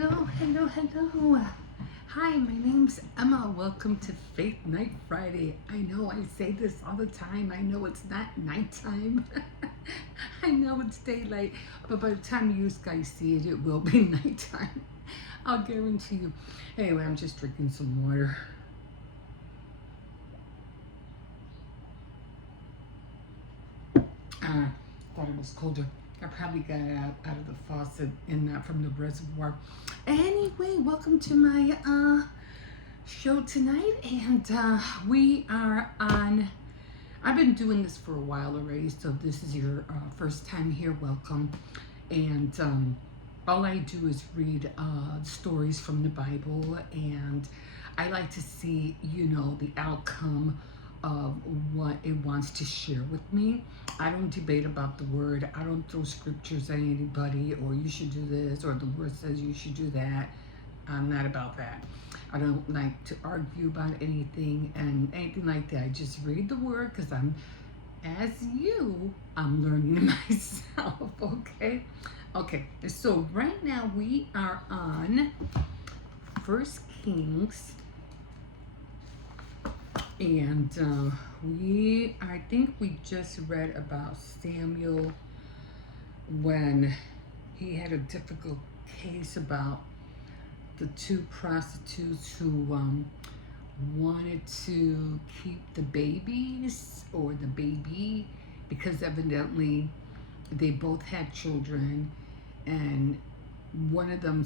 Hello. Hi, my name's Emma. Welcome to Faith Night Friday. I know I say this all the time. I know it's not nighttime. I know it's daylight, but by the time you guys see it, it will be nighttime. I'll guarantee you. Anyway, I'm just drinking some water. Thought it was colder. I probably got it out of the faucet and not from the reservoir. Anyway, welcome to my show tonight, and we are on. I've been doing this for a while already, so if this is your first time here, welcome. And all I do is read stories from the Bible, and I like to see, the outcome of what it wants to share with me. I don't debate about the word. I don't throw scriptures at anybody, or you should do this, or the word says you should do that. I'm not about that. I don't like to argue about anything and anything like that. I just read the word because I'm learning myself, okay? Okay, so right now we are on First Kings, and I think we just read about Samuel when he had a difficult case about the two prostitutes who wanted to keep the babies or the baby because evidently they both had children, and one of them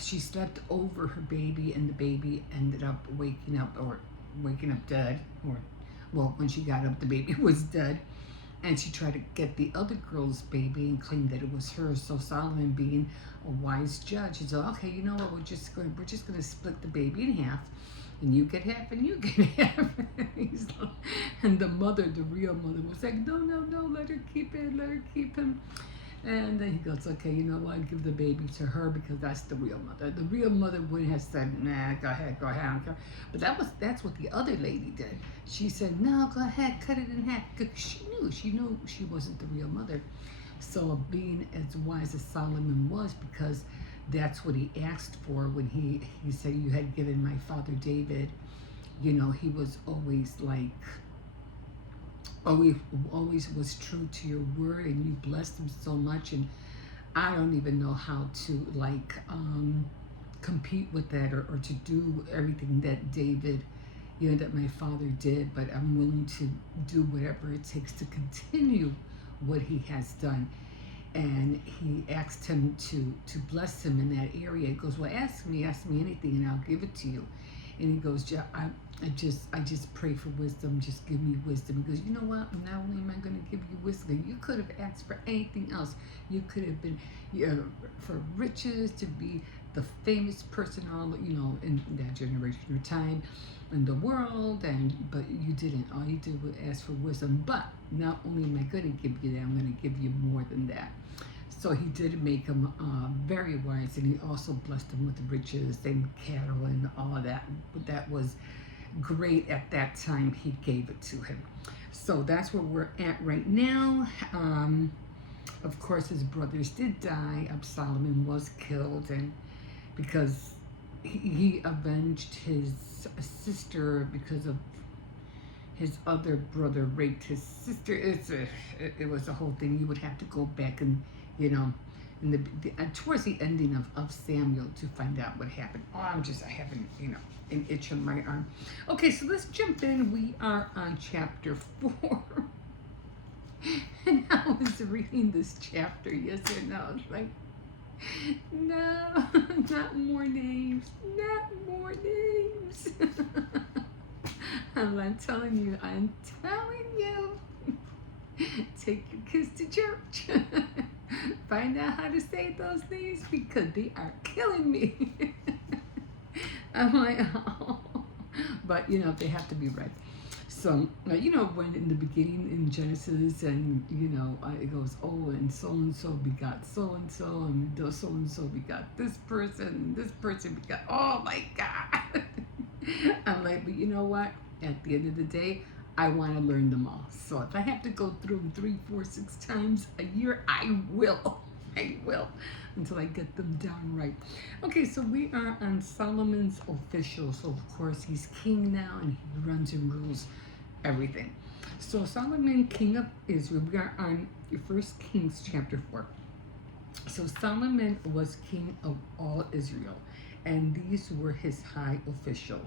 she slept over her baby, and the baby ended up waking up dead, or well, when she got up the baby was dead, and she tried to get the other girl's baby and claimed that it was hers. So Solomon, being a wise judge, he said, okay, you know what, we're just going to split the baby in half, and you get half and you get half. And the real mother was like, no, let her keep him. And then he goes, okay, you know what, give the baby to her because that's the real mother. The real mother wouldn't have said, nah, go ahead, I don't care. But that's what the other lady did. She said, no, go ahead, cut it in half. Because she knew she wasn't the real mother. So being as wise as Solomon was, because that's what he asked for when he said, you had given my father David, he was always like, always was true to your word, and you blessed him so much, and I don't even know how to compete with that, or to do everything that David, that my father did, but I'm willing to do whatever it takes to continue what he has done. And he asked him to bless him in that area. He goes, well, ask me anything and I'll give it to you. And he goes, yeah, I just pray for wisdom. Just give me wisdom. He goes, you know what? Not only am I going to give you wisdom, you could have asked for anything else. You could have been for riches, to be the famous person, in that generation or time in the world, but you didn't. All you did was ask for wisdom. But not only am I going to give you that, I'm going to give you more than that. So he did make him very wise, and he also blessed him with riches and cattle and all of that. But that was great at that time. He gave it to him. So that's where we're at right now. Of course, his brothers did die. Solomon was killed, and because he avenged his sister because of his other brother raped his sister. It was a whole thing. You would have to go back and, towards the ending of Samuel to find out what happened. I have an itch on my arm. Okay, so let's jump in. We are on chapter 4. And I was reading this chapter, yes or no? I was like, no, not more names. I'm telling you. Take your kids to church. Find out how to say those names because they are killing me. I'm like, oh. But, they have to be right. So, when in the beginning in Genesis, and, it goes, oh, and so begot so-and-so, and so-and-so begot this person begot, oh my God. I'm like, but you know what? At the end of the day, I want to learn them all. So if I have to go through them 3, 4, 6 times a year, I will. I will until I get them down right. Okay, so we are on Solomon's official. So, of course, he's king now and he runs and rules everything. So, Solomon, king of Israel, we are on First Kings chapter 4. So, Solomon was king of all Israel, and these were his high official.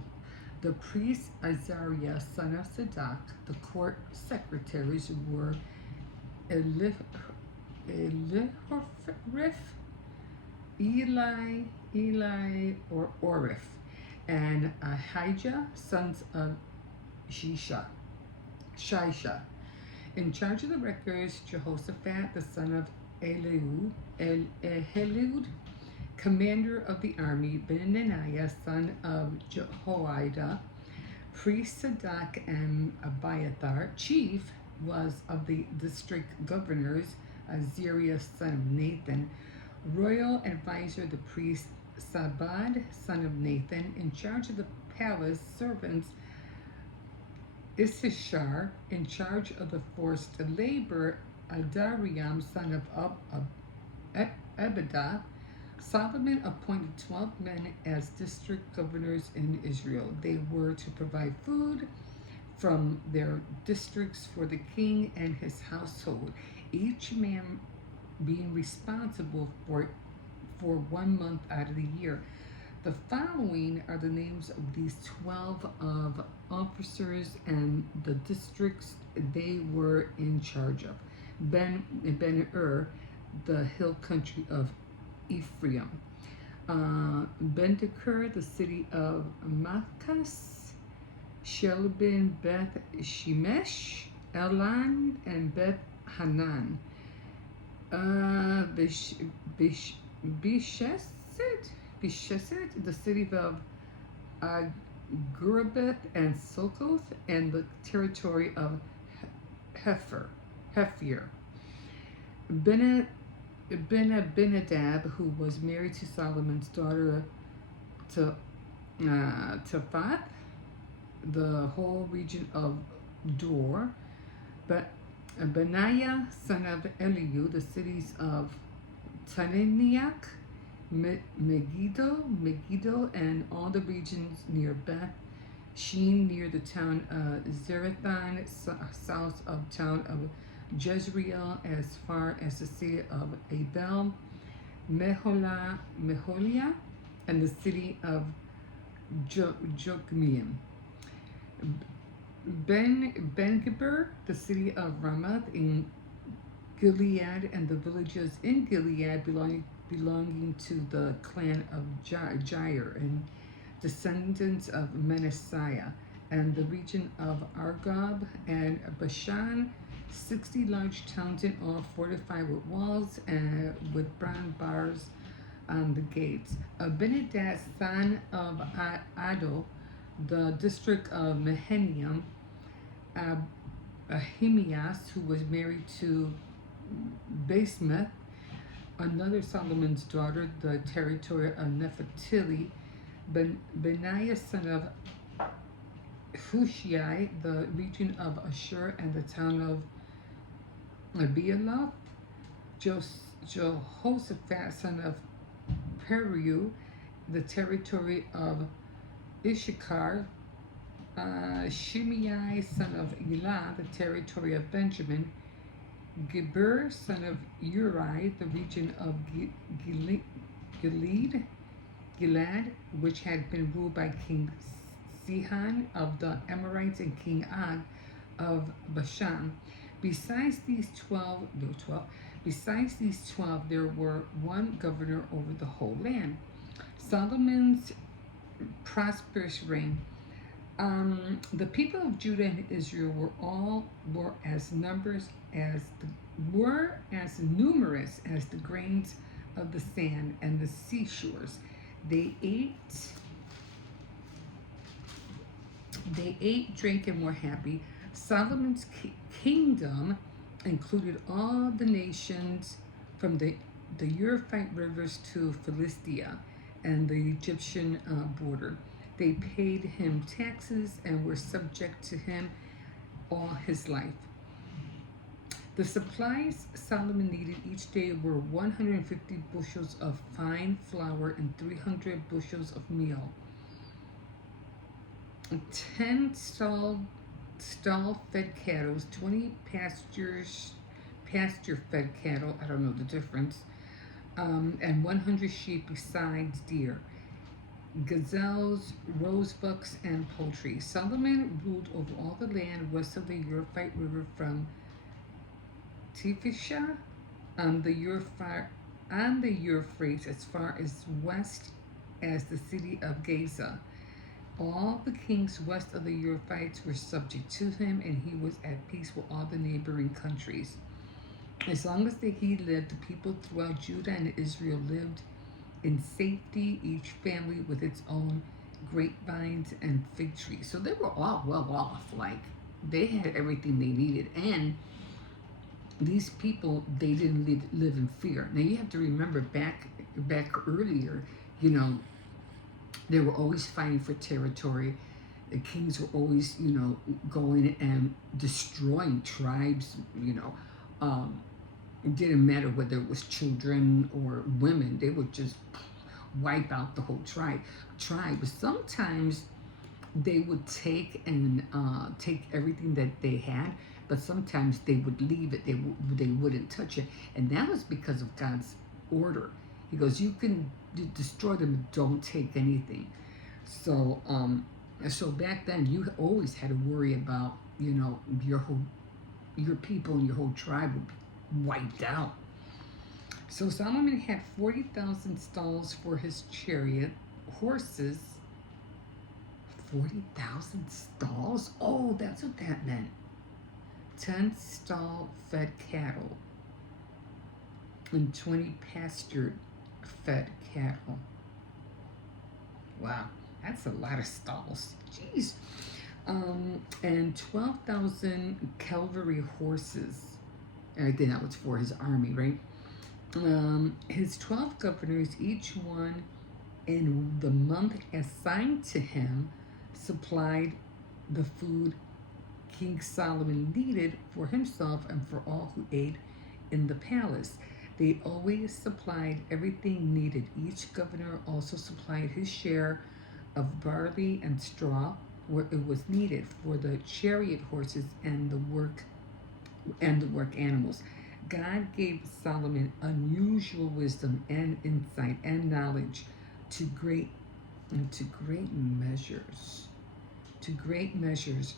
The priest Azariah, son of Zadok, the court secretaries were Elihoreph, or Oriph, and Ahijah, sons of Shisha. In charge of the records, Jehoshaphat, the son of Ehud, commander of the army, Benaniah, son of Jehoiada, priest Zadok and Abiathar, chief was of the district governors, Azariah, son of Nathan, royal advisor, the priest Sabad, son of Nathan, in charge of the palace servants, Issachar, in charge of the forced labor, Adariam, son of Abidah. Solomon appointed 12 men as district governors in Israel. They were to provide food from their districts for the king and his household, each man being responsible for 1 month out of the year. The following are the names of these 12 of officers and the districts they were in charge of. Ben-Ur, the hill country of Ephraim. Ben-Dekur, the city of Makkah. Shelbin, Beth Shemesh, Elan, and Beth Hanan. Bisheset, the city of Gurabeth and Sokoth, and the territory of Hefer. Benadab, who was married to Solomon's daughter Taphath, the whole region of Dor, but Benaiah, son of Eliu, the cities of Tananiak, Megiddo, and all the regions near Beth Sheen, near the town of Zarethan, south of town of Jezreel, as far as the city of Abel Meholia, and the city of Jokmeam. Ben-Geber, the city of Ramoth in Gilead, and the villages in Gilead belonging to the clan of Jair, and descendants of Manasseh, and the region of Argob and Bashan, 60 large towns in all, fortified with walls and with bronze bars on the gates. Abinadab, son of Ado, the district of Mahenium, Ahimaaz, who was married to Basemath, another Solomon's daughter, the territory of Nephtali. Benaiah, son of Hushai, the region of Ashur and the town of Bealoth. Jehoshaphat, son of Peru, the territory of Issachar. Shimei, son of Elah, the territory of Benjamin. Geber, son of Uri, the region of Gilad, which had been ruled by King Sihon of the Amorites and King Og of Bashan. Besides these 12, there were one governor over the whole land. Solomon's prosperous reign. The people of Judah and Israel were as numerous as the grains of the sand and the seashores. They ate, drank, and were happy. Solomon's kingdom included all the nations from the Euphrates rivers to Philistia and the Egyptian border. They paid him taxes and were subject to him all his life. The supplies Solomon needed each day were 150 bushels of fine flour and 300 bushels of meal, 10 stall fed cattle, 20 pasture fed cattle, I don't know the difference, and 100 sheep besides deer, gazelles, rosebucks, and poultry. Solomon ruled over all the land west of the Euphrates River from Tifisha on the Euphrates as far as west as the city of Gaza. All the kings west of the Euphrates were subject to him, and he was at peace with all the neighboring countries. As long as he lived, the people throughout Judah and Israel lived in safety, each family with its own grapevines and fig trees. So they were all well off. Like, they had everything they needed. And these people, they didn't live in fear. Now, you have to remember back earlier, you know, they were always fighting for territory. The kings were always, you know, going and destroying tribes, you know. It didn't matter whether it was children or women. They would just wipe out the whole tribe. But sometimes they would take everything that they had, but sometimes they would leave it. They wouldn't touch it, and that was because of God's order. He goes, "You can destroy them, don't take anything." So, so back then, you always had to worry about, you know, your people and your whole tribe would be wiped out. So Solomon had 40,000 stalls for his chariot, horses. 40,000 stalls? Oh, that's what that meant. 10 stall-fed cattle and 20 pasture-fed cattle. Wow, that's a lot of stalls. Jeez. And 12,000 cavalry horses. I think that was for his army, right? His 12 governors, each one in the month assigned to him, supplied the food King Solomon needed for himself and for all who ate in the palace. They always supplied everything needed. Each governor also supplied his share of barley and straw where it was needed for the chariot horses and the work animals. God gave Solomon unusual wisdom and insight and knowledge to great measures. To great measures.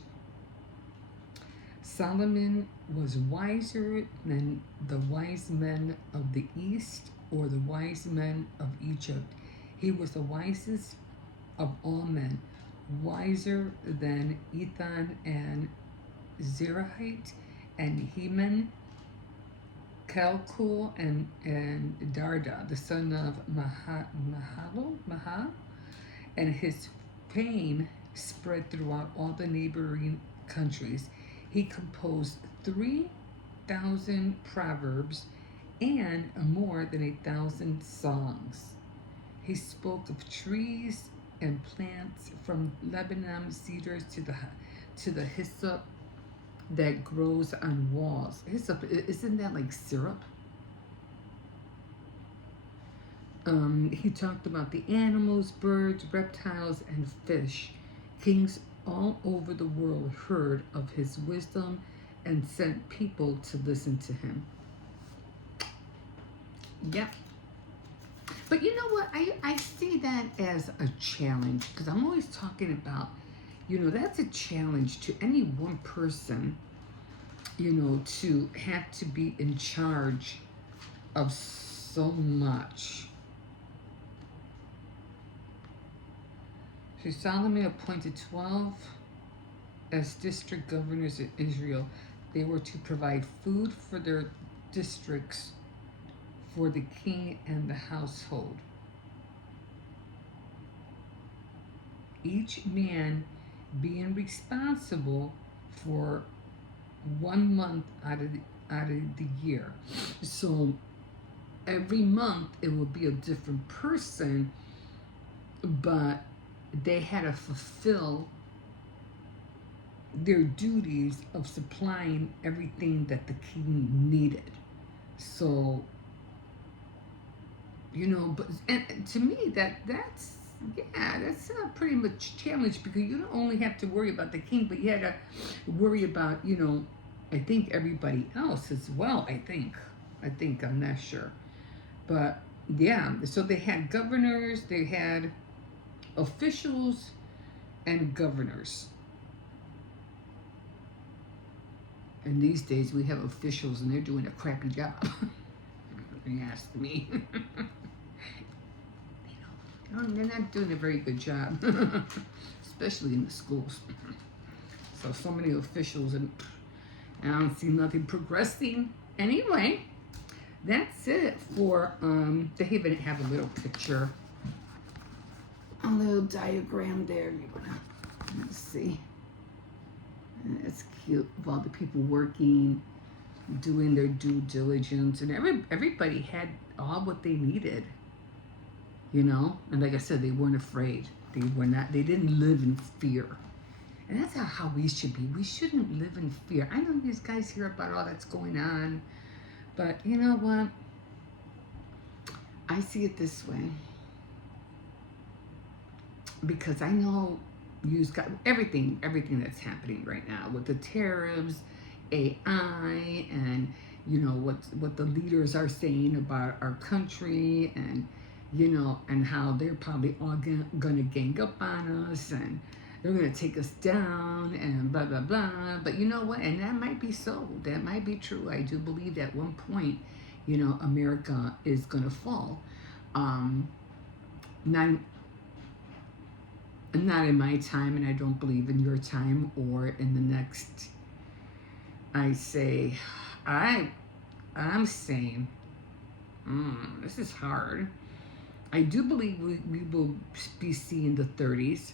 Solomon was wiser than the wise men of the East or the wise men of Egypt. He was the wisest of all men, wiser than Ethan and Zerahite and Heman, Calcul, and Darda, the son of Maha, and his fame spread throughout all the neighboring countries. He composed 3,000 proverbs and more than 1,000 songs. He spoke of trees and plants from Lebanon cedars to the hyssop that grows on walls. Hyssop, isn't that like syrup? He talked about the animals, birds, reptiles, and fish. Kings all over the world heard of his wisdom and sent people to listen to him. Yep. But you know what? I see that as a challenge, because I'm always talking about, you know, that's a challenge to any one person, you know, to have to be in charge of so much. So Solomon appointed 12 as district governors of Israel. They were to provide food for their districts for the king and the household. Each man being responsible for 1 month out of the year. So every month it will be a different person, but they had to fulfill their duties of supplying everything that the king needed. So, but and to me that's yeah, that's pretty much challenge, because you don't only have to worry about the king, but you had to worry about, I think everybody else as well. I think I'm not sure, but yeah. So they had governors, they had officials, and governors. And these days we have officials and they're doing a crappy job. If you ask me. They're not doing a very good job, especially in the schools. So many officials, and I don't see nothing progressing. Anyway, that's it for, they even have a little picture, a little diagram there. You wanna, let's see. And it's cute of all the people working, doing their due diligence, and everybody had all what they needed. And like I said, they weren't afraid. They didn't live in fear. And that's how we should be. We shouldn't live in fear. I know these guys hear about all that's going on, but you know what? I see it this way. Because I know you've got everything that's happening right now with the tariffs, AI, and what the leaders are saying about our country, and and how they're probably all gonna gang up on us, and they're gonna take us down, and blah blah blah. But you know what? And that might be so. That might be true. I do believe that at one point, America is gonna fall. Not not in my time, and I don't believe in your time or in the next. I say, I'm saying, this is hard. I do believe we will be seeing the 30s,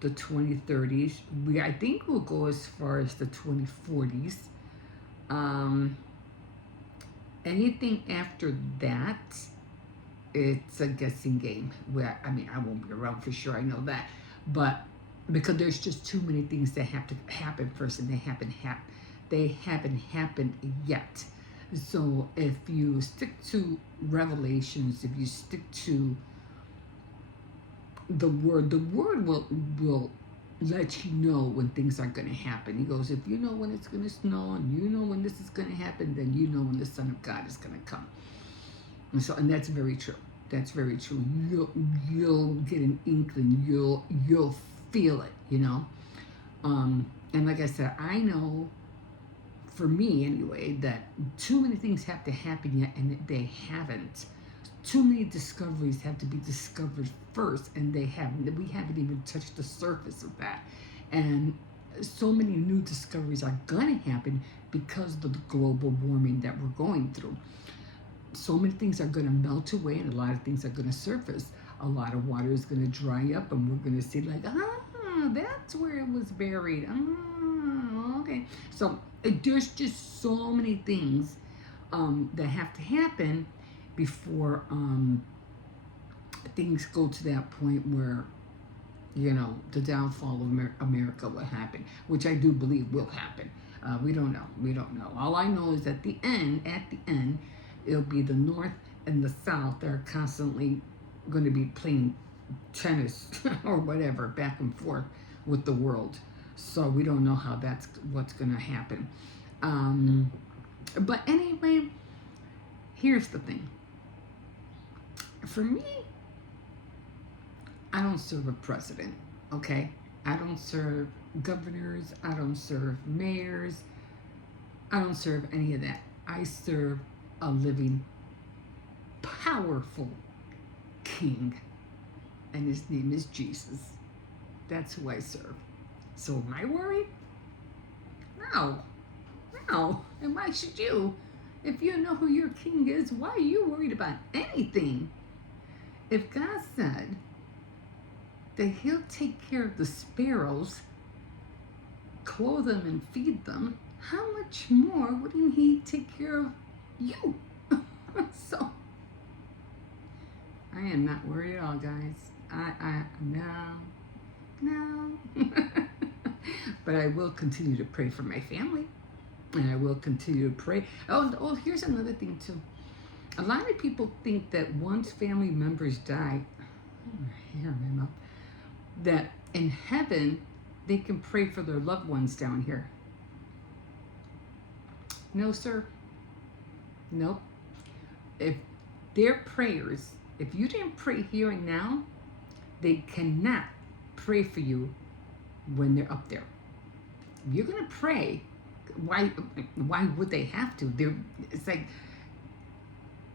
the 2030s. I think we'll go as far as the 2040s. Anything after that, it's a guessing game. I won't be around for sure. I know that, but because there's just too many things that have to happen first, and they haven't happened yet. So if you stick to Revelations, if you stick to the word will let you know when things are going to happen. He goes, if you know when it's going to snow, and you know when this is going to happen, then you know when the Son of God is going to come. And that's very true. That's very true. You'll get an inkling. You'll feel it. And like I said, I know, for me anyway, that too many things have to happen yet, and they haven't. Too many discoveries have to be discovered first, and they haven't. We haven't even touched the surface of that. And so many new discoveries are going to happen because of the global warming that we're going through. So many things are going to melt away, and a lot of things are going to surface. A lot of water is going to dry up, and we're going to see like, that's where it was buried. Okay. So there's just so many things that have to happen before things go to that point where the downfall of America will happen, which I do believe will happen. We don't know. All I know is at the end, it'll be the North and the South that are constantly going to be playing tennis or whatever back and forth with the world. So we don't know what's going to happen. But anyway, here's the thing. For me, I don't serve a president, okay? I don't serve governors. I don't serve mayors. I don't serve any of that. I serve a living, powerful king, and his name is Jesus. That's who I serve. So am I worried? No. And why should you? If you know who your king is, why are you worried about anything? If God said that he'll take care of the sparrows, clothe them and feed them, how much more wouldn't he take care of you? So I am not worried at all, guys. No. But I will continue to pray for my family. And I will continue to pray. Oh, here's another thing too. A lot of people think that once family members die, that in heaven they can pray for their loved ones down here. No, sir. Nope. If their prayers, if you didn't pray here and now, they cannot pray for you when they're up there. If you're gonna pray, why would they have to? It's like,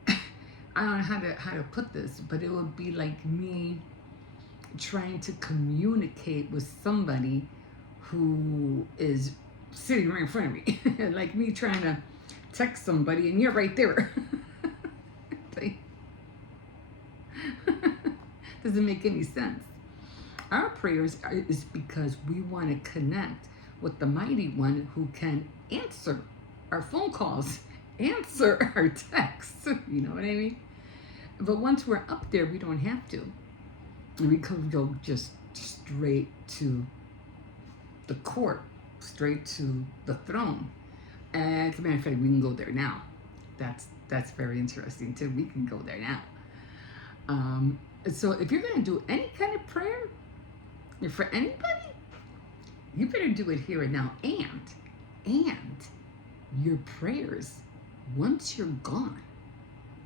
I don't know how to put this, but it would be like me trying to communicate with somebody who is sitting right in front of me. Like me trying to text somebody and you're right there. Doesn't make any sense. Our prayers is because we want to connect with the mighty one who can answer our phone calls, answer our texts. You know what I mean? But once we're up there, we don't have to. We could go just straight to the court, straight to the throne. And as a matter of fact, we can go there now. That's very interesting too. We can go there now. So if you're going to do any kind of prayer for anybody, you better do it here and now. And your prayers, once you're gone,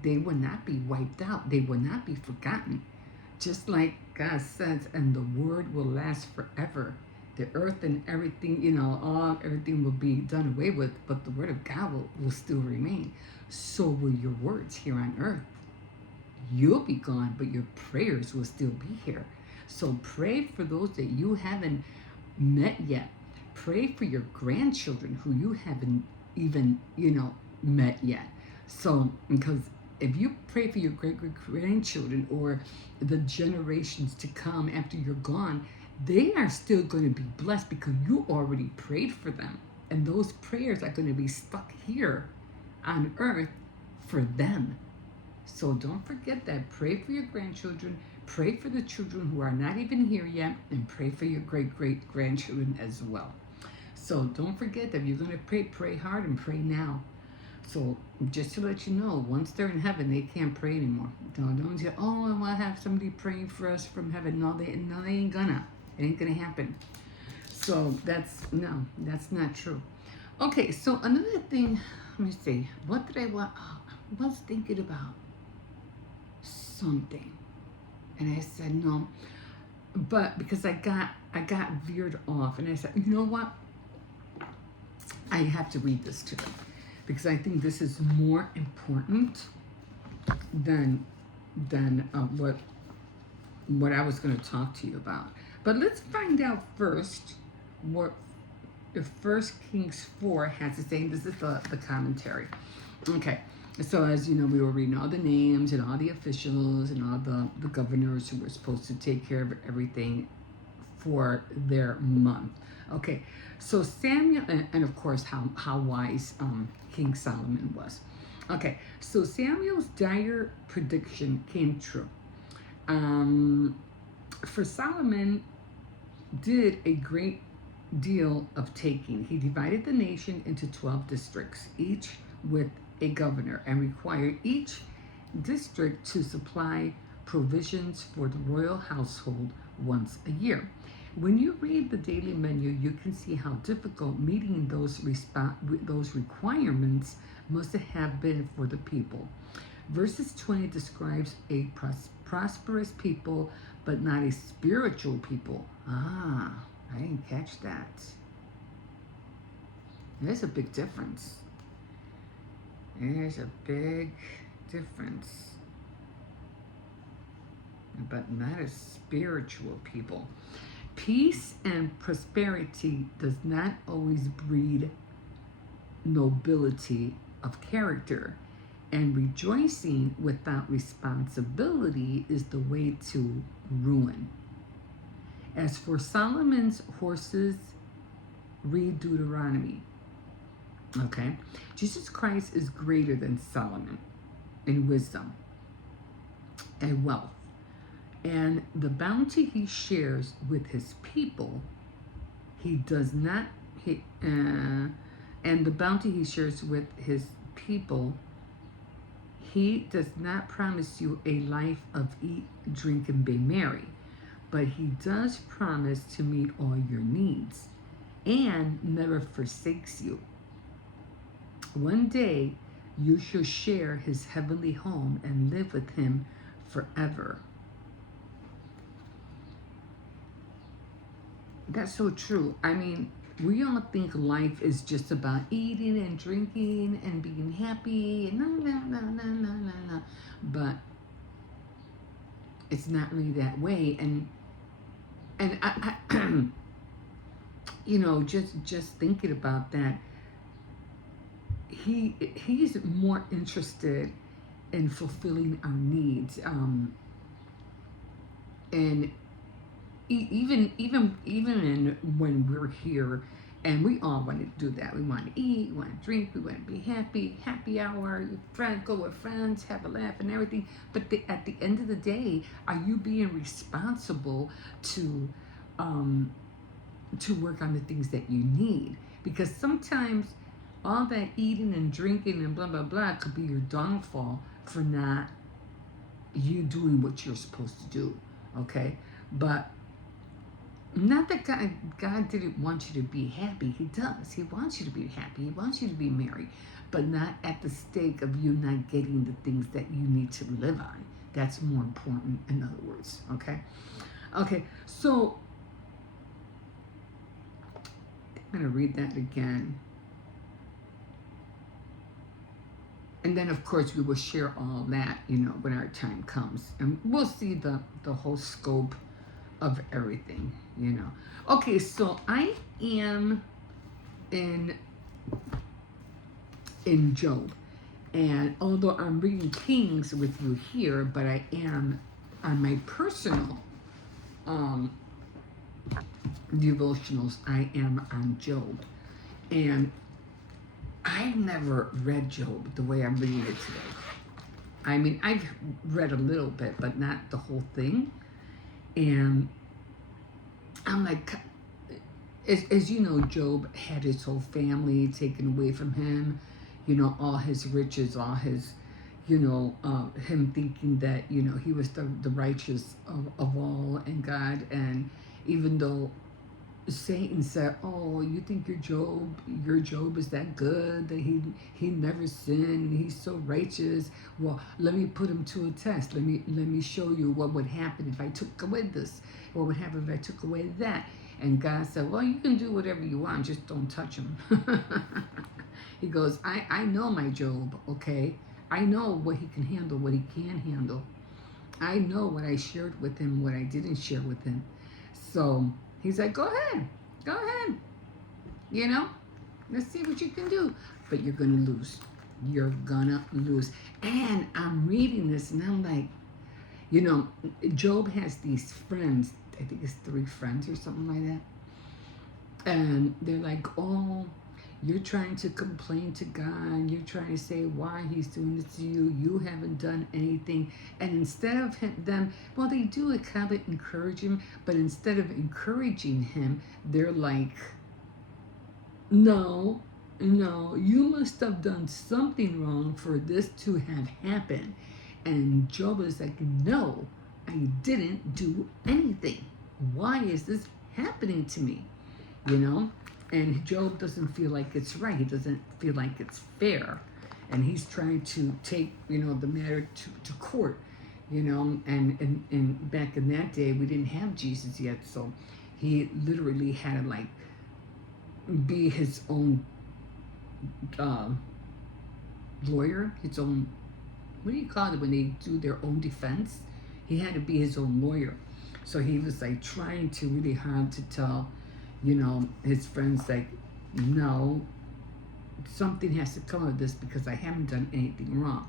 they will not be wiped out. They will not be forgotten. Just like God says, and the word will last forever. The earth and everything, everything will be done away with, but the word of God will still remain. So will your words here on earth. You'll be gone, but your prayers will still be here. So pray for those that you haven't met yet. Pray for your grandchildren who you haven't even, met yet. So, because if you pray for your great-grandchildren or the generations to come after you're gone, they are still going to be blessed because you already prayed for them. And those prayers are going to be stuck here on earth for them. So don't forget that. Pray for your grandchildren. Pray for the children who are not even here yet. And pray for your great-great-grandchildren as well. So don't forget that if you're going to pray hard and pray now. So just to let you know, once they're in heaven, they can't pray anymore. Don't say, oh, I want to have somebody praying for us from heaven. No, they ain't gonna. It ain't gonna happen. So that's not true. Okay, so another thing, let me see. What did I want? Oh, I was thinking about something. And I said no. But because I got veered off, and I said, you know what? I have to read this to them. Because I think this is more important than what I was going to talk to you about. But let's find out first what the 1 Kings 4 has to say. This is the commentary. Okay, so as you know, we were reading all the names and all the officials and all the governors who were supposed to take care of everything for their month. Okay, so Samuel, and of course how wise King Solomon was. Okay, so Samuel's dire prediction came true. For Solomon did a great deal of taking. He divided the nation into 12 districts, each with a governor, and required each district to supply provisions for the royal household once a year. When you read the daily menu, you can see how difficult meeting those requirements must have been for the people. Verses 20 describes a prosperous people, but not a spiritual people. I didn't catch that. There's a big difference. There's a big difference. But not a spiritual people. Peace and prosperity does not always breed nobility of character, and rejoicing without responsibility is the way to ruin. As for Solomon's horses, read Deuteronomy. Okay, Jesus Christ is greater than Solomon in wisdom and wealth. And the bounty he shares with his people He does not, and the bounty he shares with his people, he does not promise you a life of eat, drink, and be merry, but he does promise to meet all your needs and never forsakes you. One day you shall share his heavenly home and live with him forever. That's so true. I mean, we all think life is just about eating and drinking and being happy and no. But it's not really that way. And I just thinking about that, he's more interested in fulfilling our needs, and even in when we're here, and we all want to do that. We want to eat, we want to drink, we want to be happy hour, go with friends, have a laugh and everything. But at the end of the day, are you being responsible to work on the things that you need? Because sometimes all that eating and drinking and blah blah blah could be your downfall for not you doing what you're supposed to do. Okay, but not that God didn't want you to be happy. He does. He wants you to be happy. He wants you to be merry, but not at the stake of you not getting the things that you need to live on. That's more important, in other words. Okay, so I'm going to read that again. And then, of course, we will share all that, when our time comes. And we'll see the whole scope of everything, Okay, so I am in Job. And although I'm reading Kings with you here, but I am on my personal devotionals, I am on Job. And I've never read Job the way I'm reading it today. I mean, I've read a little bit, but not the whole thing. And I'm like, as you know, Job had his whole family taken away from him, all his riches, all his, him thinking that, he was the righteous of all and God. And even though Satan said, "Oh, you think your Job is that good, that he never sinned, he's so righteous? Well, let me put him to a test. Let me show you what would happen if I took away this. What would happen if I took away that?" And God said, "Well, you can do whatever you want, just don't touch him." He goes, I know my Job, okay? I know what he can handle, what he can't handle. I know what I shared with him, what I didn't share with him. So he's like, go ahead. Let's see what you can do. But you're going to lose. You're going to lose. And I'm reading this and I'm like, Job has these friends. I think it's 3 friends or something like that. And they're like, "Oh, you're trying to complain to God. You're trying to say why he's doing this to you. You haven't done anything." And instead of them, well, they do kind of encourage him, but instead of encouraging him, they're like, no, you must have done something wrong for this to have happened. And Job is like, "No, I didn't do anything. Why is this happening to me?" And Job doesn't feel like it's right. He doesn't feel like it's fair. And he's trying to take, the matter to court, and back in that day, we didn't have Jesus yet. So he literally had to be his own lawyer, his own, what do you call it when they do their own defense? He had to be his own lawyer. So he was trying to really hard to tell, his friends, no, something has to come of this because I haven't done anything wrong.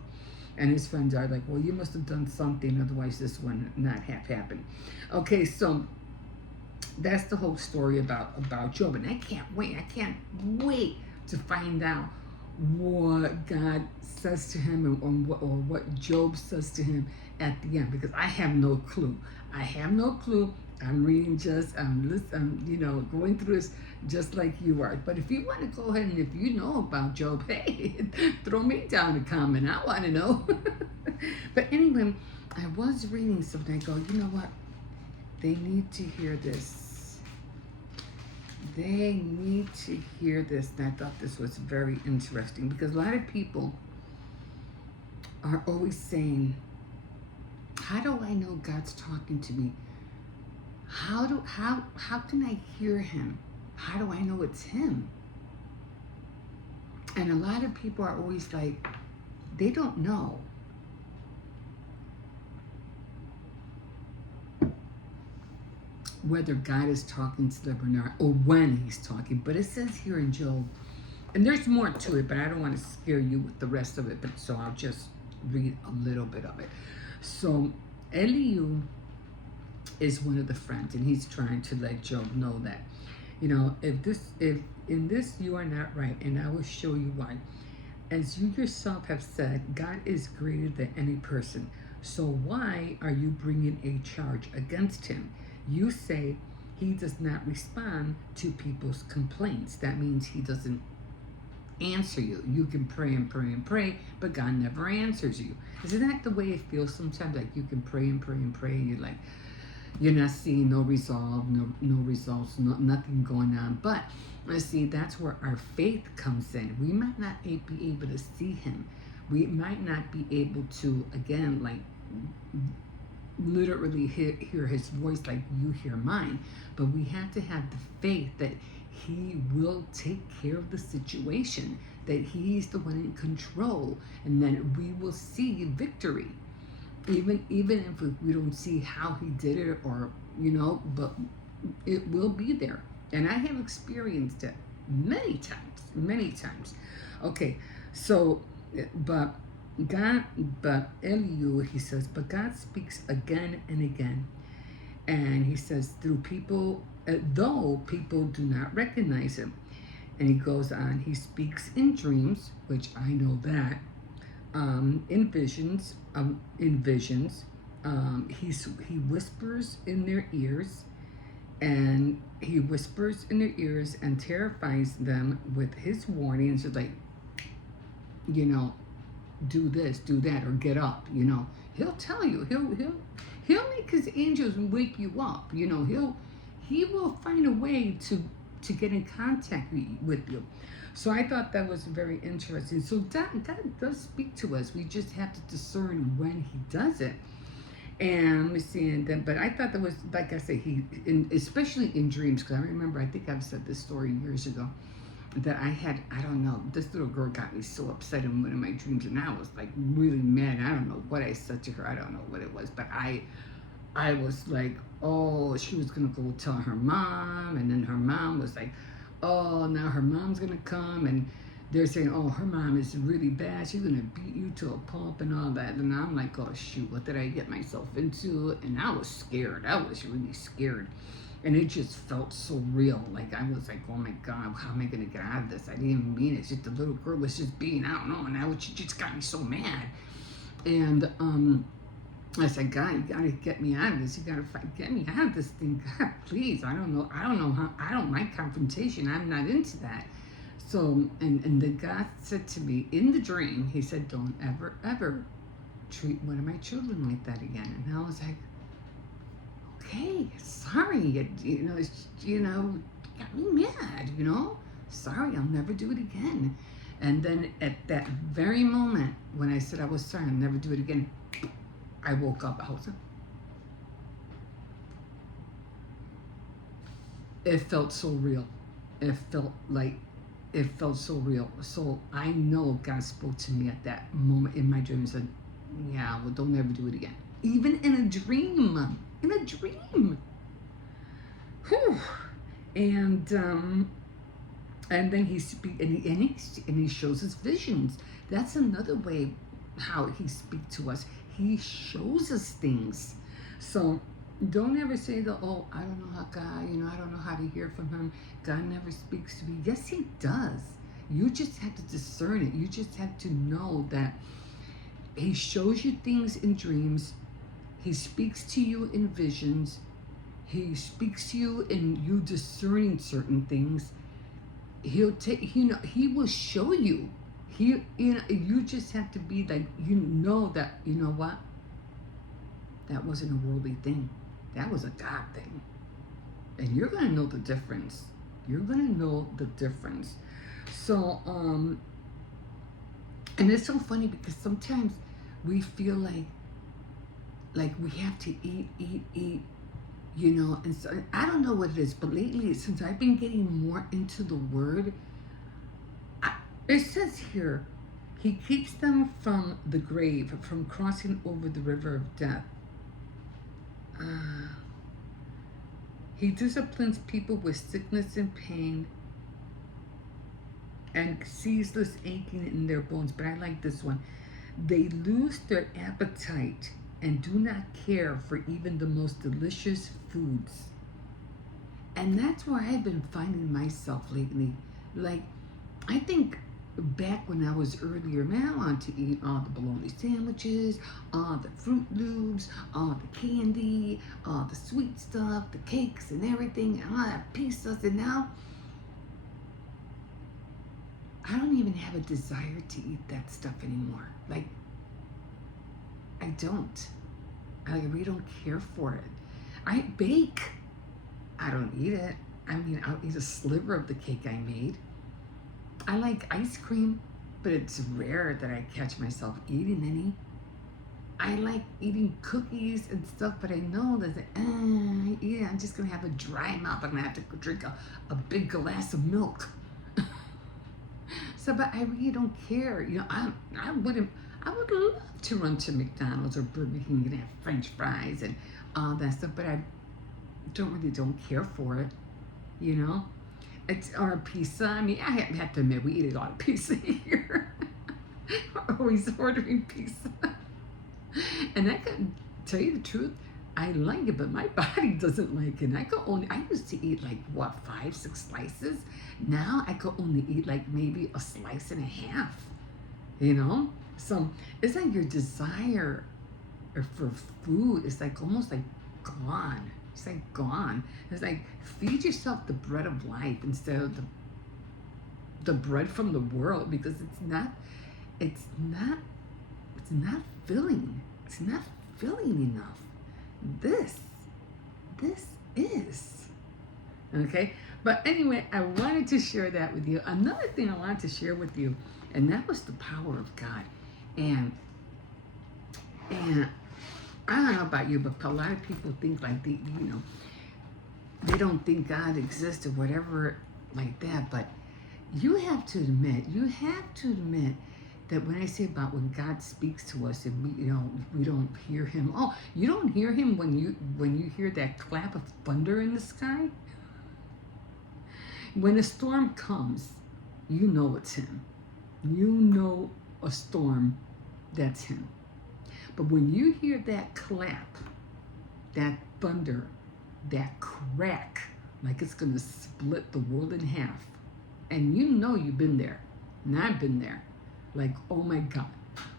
And his friends are like, "Well, you must have done something, otherwise this would not have happened." Okay, so that's the whole story about Job. And I can't wait to find out what God says to him or what Job says to him at the end, because I have no clue. I'm reading going through this just like you are. But if you want to go ahead and if you know about Job, hey, throw me down a comment. I want to know. But anyway, I was reading something. I go, you know what? They need to hear this. They need to hear this. And I thought this was very interesting because a lot of people are always saying, how do I know God's talking to me? How can I hear him? How do I know it's him? And a lot of people are always like, they don't know. Whether God is talking to them or not, or when he's talking. But it says here in Job, and there's more to it, but I don't want to scare you with the rest of it, but so I'll just read a little bit of it. So Elihu is one of the friends, and he's trying to let Job know that, if in this you are not right, and I will show you why. As you yourself have said, God is greater than any person. So why are you bringing a charge against him? You say he does not respond to people's complaints. That means he doesn't answer you. You can pray and pray and pray, but God never answers you. Isn't that the way it feels sometimes? Like you can pray and pray and pray, and you're not seeing no resolve, no results, nothing going on. But let's see, that's where our faith comes in. We might not be able to see him. We might not be able to, again, like literally hear his voice like you hear mine. But we have to have the faith that he will take care of the situation, that he's the one in control, and then we will see victory. Even if we don't see how he did it, or but it will be there. And I have experienced it many times. Okay, so but Elihu, he says, but God speaks again and again, and he says through people, though people do not recognize him. And he goes on, he speaks in dreams, which I know that. In visions, he whispers in their ears, and he whispers in their ears and terrifies them with his warnings, like, do this, do that, or get up. He'll tell you. He'll make his angels wake you up. He will find a way to get in contact with you. So I thought that was very interesting. So God does speak to us. We just have to discern when he does it. And let me see, but I thought that was, like I said, especially in dreams, because I remember, I think I've said this story years ago, that I don't know, this little girl got me so upset in one of my dreams, and I was like really mad. I don't know what I said to her. I don't know what it was, but I was like, oh, she was gonna go tell her mom, and then her mom was like, oh, now her mom's gonna come, and they're saying, oh, her mom is really bad, she's gonna beat you to a pulp and all that. And I'm like, oh shoot, what did I get myself into? And I was scared. I was really scared, and it just felt so real. Like I was like, oh my God, how am I gonna get out of this? I didn't even mean it. It's just the little girl was just being, I don't know, and now she just got me so mad. And I said, God, you gotta get me out of this. You gotta get me out of this thing. God, please. I don't know how. I don't like confrontation. I'm not into that. So, and then God said to me in the dream, he said, don't ever treat one of my children like that again. And I was like, okay, sorry. Got me mad. Sorry, I'll never do it again. And then at that very moment when I said I was sorry, I'll never do it again, I woke up. It felt so real. It felt so real. So I know God spoke to me at that moment in my dream and said, yeah, well, don't ever do it again. Even in a dream. In a dream. Whew. And then he speaks, and he shows us visions. That's another way how he speaks to us. He shows us things. So don't ever say oh, I don't know how God, I don't know how to hear from him. God never speaks to me. Yes, he does. You just have to discern it. You just have to know that he shows you things in dreams. He speaks to you in visions. he speaks to you and you discerning certain things, he'll take, you know, he will show you. He, you know, you just have to be like, you know that, you know what? That wasn't a worldly thing. That was a God thing. And you're going to know the difference. You're going to know the difference. So, and it's so funny because sometimes we feel like we have to eat, you know, and so I don't know what it is, but lately, since I've been getting more into the word, it says here, he keeps them from the grave, from crossing over the river of death. He disciplines people with sickness and pain and ceaseless aching in their bones. But I like this one. They lose their appetite and do not care for even the most delicious foods. And that's where I've been finding myself lately. Like, I think back when I was earlier, man, I wanted to eat all the bologna sandwiches, all the Fruit Loops, all the candy, all the sweet stuff, the cakes and everything, and all that pizzas. And now, I don't even have a desire to eat that stuff anymore. Like, I don't. I really don't care for it. I bake. I don't eat it. I mean, I'll eat a sliver of the cake I made. I like ice cream, but it's rare that I catch myself eating any. I like eating cookies and stuff, but I know that, yeah, I'm just going to have a dry mouth. I'm going to have to drink a big glass of milk. So, but I really don't care. You know, I would love to run to McDonald's or Burger King and have French fries and all that stuff, but I don't care for it, you know? It's our pizza. I mean, I have to admit, we eat a lot of pizza here. We're always ordering pizza. And I can tell you the truth, I like it, but my body doesn't like it. I used to eat like, what, 5, 6 slices? Now I could only eat like maybe a slice and a half, you know? So it's like your desire for food is like almost like gone. It's like gone. It's like feed yourself the bread of life instead of the bread from the world, because it's not filling. It's not filling enough. This is. Okay? But anyway, I wanted to share that with you. Another thing I wanted to share with you, and that was the power of God. And I don't know about you, but a lot of people think like they don't think God exists or whatever like that. But you have to admit that when I say about when God speaks to us and we don't hear him. Oh, you don't hear him when you hear that clap of thunder in the sky? When a storm comes, you know it's him. You know a storm, that's him. But when you hear that clap, that thunder, that crack, like it's going to split the world in half, and you know you've been there, and I've been there, like, oh my God,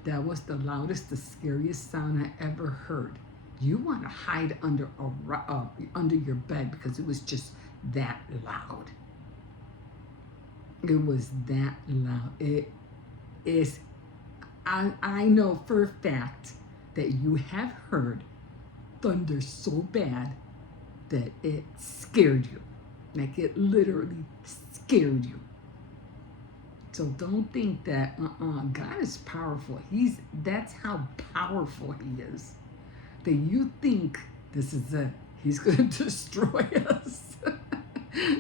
that was the loudest, the scariest sound I ever heard. You want to hide under your bed because it was just that loud. It was that loud. It is, I know for a fact that you have heard thunder so bad that it scared you. Like it literally scared you. So don't think that, God is powerful. That's how powerful he is. That you think this is it. He's going to destroy us.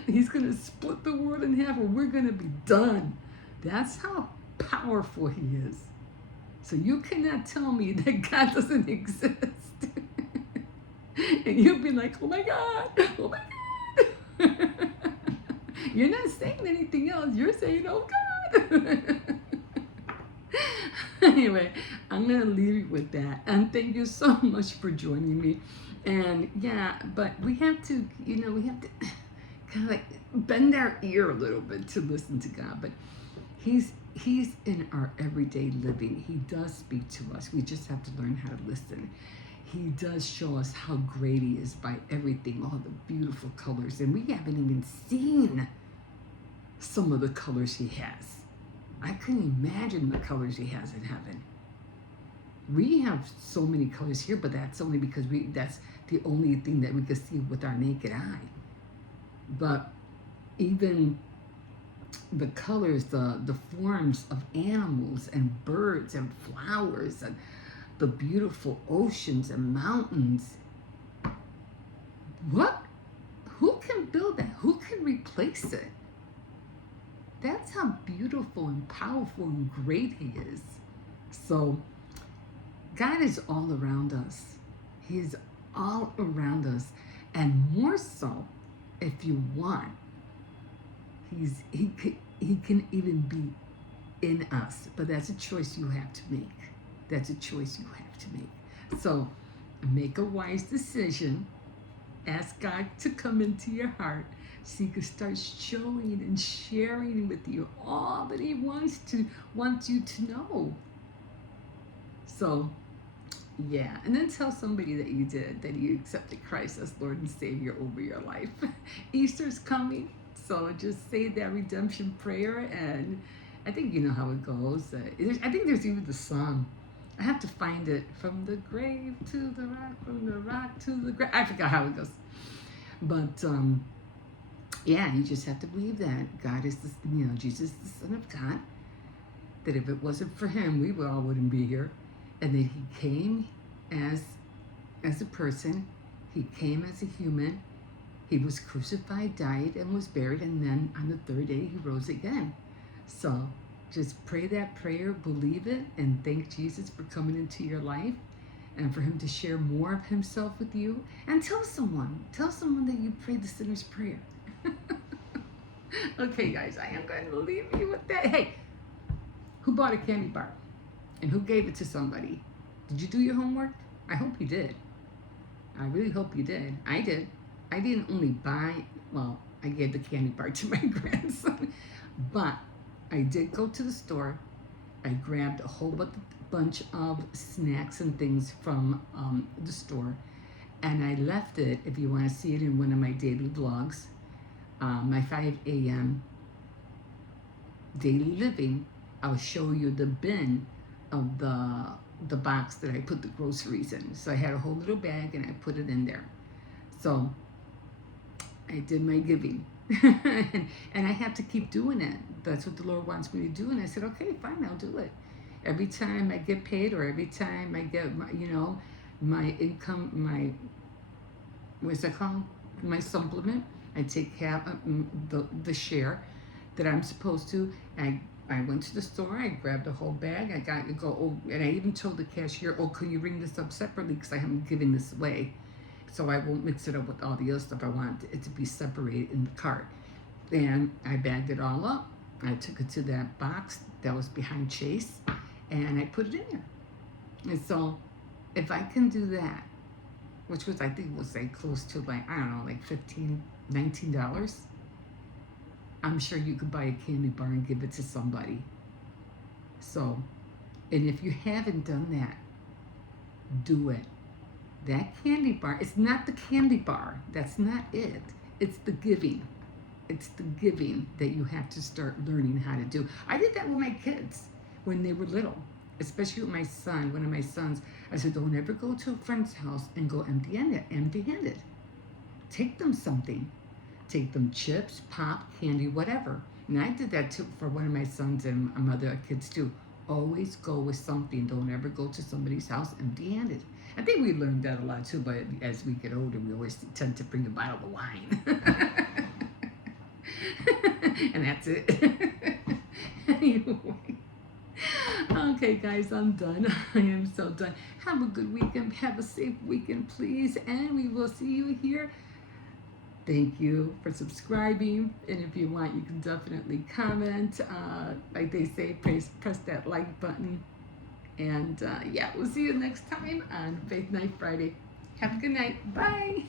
He's going to split the world in half and we're going to be done. That's how powerful he is. So you cannot tell me that God doesn't exist. And you'll be like, oh my God, oh my God. You're not saying anything else. You're saying, oh God. Anyway, I'm going to leave you with that. And thank you so much for joining me. And yeah, but we have to kind of like bend our ear a little bit to listen to God. But He's in our everyday living. He does speak to us. We just have to learn how to listen. He does show us how great he is by everything, all the beautiful colors. And we haven't even seen some of the colors he has. I couldn't imagine the colors he has in heaven. We have so many colors here, but that's only because that's the only thing that we can see with our naked eye. But even the colors, the forms of animals and birds and flowers and the beautiful oceans and mountains. What? Who can build that? Who can replace it? That's how beautiful and powerful and great he is. So God is all around us. He is all around us. And more so, if you want, he can even be in us. But that's a choice you have to make. That's a choice you have to make. So make a wise decision. Ask God to come into your heart so He can start showing and sharing with you all that He wants you to know. So, yeah. And then tell somebody that you did, that you accepted Christ as Lord and Savior over your life. Easter's coming. So just say that redemption prayer, and I think you know how it goes. I think there's even the song. I have to find it. From the grave to the rock, from the rock to the grave. I forgot how it goes. But yeah, you just have to believe that God is Jesus is the Son of God. That if it wasn't for Him, we all wouldn't be here. And that He came as a person. He came as a human. He was crucified, died, and was buried, and then on the third day He rose again. So just pray that prayer, believe it, and thank Jesus for coming into your life and for Him to share more of Himself with you. And tell someone that you prayed the sinner's prayer. Okay, guys, I am going to leave you with that. Hey, who bought a candy bar? And who gave it to somebody? Did you do your homework? I hope you did. I really hope you did. I did. I didn't only buy, I gave the candy bar to my grandson, but I did go to the store. I grabbed a whole bunch of snacks and things from the store, and I left it, if you want to see it in one of my daily vlogs, my 5 a.m. daily living. I'll show you the bin of the box that I put the groceries in. So I had a whole little bag and I put it in there. So I did my giving. And I have to keep doing it. That's what the Lord wants me to do. And I said, okay, fine, I'll do it. Every time I get paid, or every time I get my income, what's that called? My supplement, I take half the share that I'm supposed to. I went to the store, I grabbed a whole bag, I got to go, and I even told the cashier, can you ring this up separately, because I am giving this away. So I won't mix it up with all the other stuff. I want it to be separated in the cart. And I bagged it all up. I took it to that box that was behind Chase, and I put it in there. And so if I can do that, which was, I think was like close to like $15, $19, I'm sure you could buy a candy bar and give it to somebody. So, and if you haven't done that, do it. That candy bar, it's not the candy bar. That's not it. It's the giving. It's the giving that you have to start learning how to do. I did that with my kids when they were little, especially with my son. One of my sons, I said, don't ever go to a friend's house and go empty-handed. Take them something. Take them chips, pop, candy, whatever. And I did that too for one of my sons and my other kids too. Always go with something. Don't ever go to somebody's house empty-handed. I think we learned that a lot too, but as we get older, we always tend to bring a bottle of wine. And that's it. Anyway. Okay, guys, I'm done. I am so done. Have a good weekend. Have a safe weekend, please. And we will see you here. Thank you for subscribing. And if you want, you can definitely comment. Like they say, press that like button. And yeah, we'll see you next time on Faith Night Friday. Have a good night. Bye.